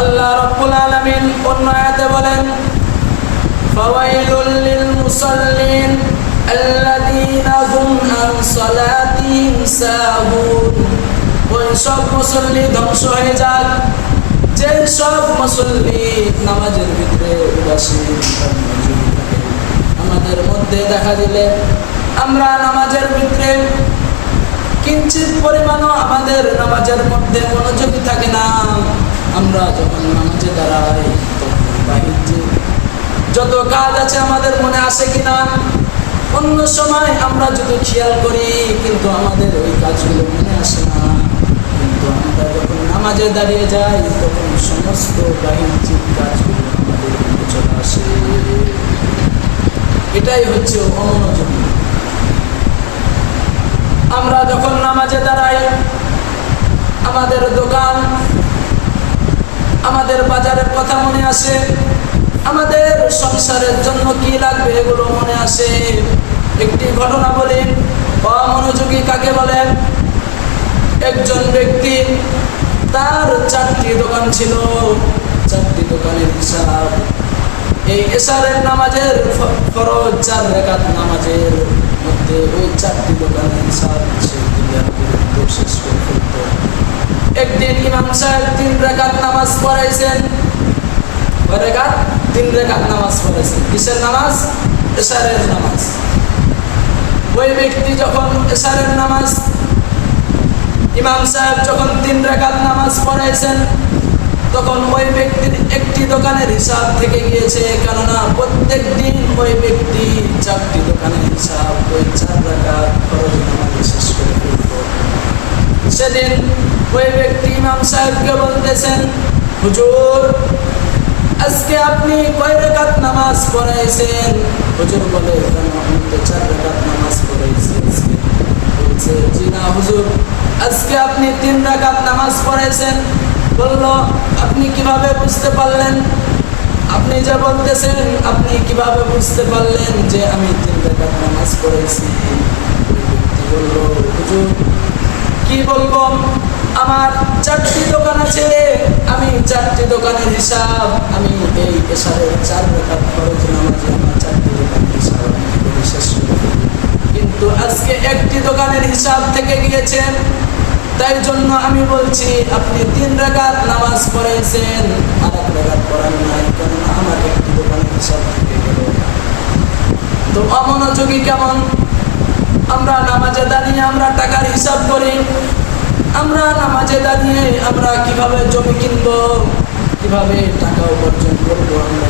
আল্লাহ রাব্বুল আলামিন অন্য আয়াতে বলেন, ফাওয়াইলুল লিল মুসাল্লিন আল্লাযীনা হুম আন সালাতিহিম সাহুন। ওই সব মুসল্লি ধ্বংস হয়ে যাক যে সব মুসল্লি নামাজের ভিতরে উদাসীন। আমাদের মধ্যে দেখা দিলে আমরা নামাজের ভিতরে কিঞ্চিত পরিমাণও আমাদের নামাজের মধ্যে মনোযোগী থাকে না। আমরা যখন নামাজে দাঁড়াই তখন বাহির যত কাজ আছে আমাদের মনে আসে কিনা, অন্য সময় আমরা যদি খেয়াল করি কিন্তু আমাদের ওই কাজগুলো মনে আসে না। কিন্তু আমরা যখন নামাজে দাঁড়িয়ে যাই তখন সমস্ত বাহির কাজগুলো আমাদের মনে চলে আসে। এটাই হচ্ছে অমনোযোগী। আমরা যখন নামাজে দাঁড়াই আমাদের দোকান, আমাদের বাজারের কথা মনে আসে, আমাদের সংসারের জন্য কি লাগবে এগুলো মনে আসে। একটি ঘটনা বলি, অমনোযোগী কাকে বলেন? একজন ব্যক্তি, তার 4টি দোকান ছিল, 4টি দোকানের হিসাব। এই এশারের নামাজের ফরজ 4 রাকাত নামাজের মধ্যে ওই 4টি দোকানের হিসাব সে শেষ করে ফেলত। একদিন ইমাম সাহেব 3 রাকাত নামাজ পড়াইছেন। 3 রাকাত নামাজ পড়াইছেন। কিসের নামাজ? এশারের নামাজ। ওই ব্যক্তি যখন এশারের নামাজ, ইমাম সাহেব যখন 3 রাকাত নামাজ পড়াইছেন তখন ওই ব্যক্তির একটি দোকানের হিসাব থেকে গিয়েছে, কেননা প্রত্যেক দিন ওই ব্যক্তি 4টি দোকানের হিসাব ওই 4 রাকাত ফরজ নামাজে শেষ করে ফেলত। সেদিন ওই ব্যক্তি ইমাম সাহেবকে বলতেছেন, হুজুর আজকে আপনি কয় রাকাত নামাজ পড়াইছেন? হুজুর বলে, কেন আপনি তো 4 রাকাত নামাজ পড়াইছেন। বলছে, জি না হুজুর, আজকে আপনি 3 রাকাত নামাজ পড়াইছেন। বলল, আপনি কিভাবে বুঝতে পারলেন? আপনি যা বলতেছেন আপনি কিভাবে বুঝতে পারলেন যে আমি 3 রাকাত নামাজ পড়াইছি? ব্যক্তি বলল, হুজুর কি বলবো, আমার 4টি দোকান আছে, আমি 4টি দোকানের হিসাব আমি এই এশারের 4 রাকাত ফরজ নামাজে আমার 4টি দোকানের হিসাব আমি শেষ করে, কিন্তু আজকে একটি দোকানের হিসাব থেকে গিয়েছে। তাই জন্য আমি বলছি আপনি 3 রাকাত নামাজ পড়াইছেন, আর 1 রাকাত পড়ান নাই, কারণ আমার একটি দোকানের হিসাব থেকে গেল। তো অমনোযোগী কেমন? আমরা নামাজে দাঁড়িয়ে আমরা টাকার হিসাব করি, আমরা নামাজে দাঁড়িয়ে আমরা কিভাবে জমি কিনবো, কিভাবে টাকা উপার্জন করবো, আমরা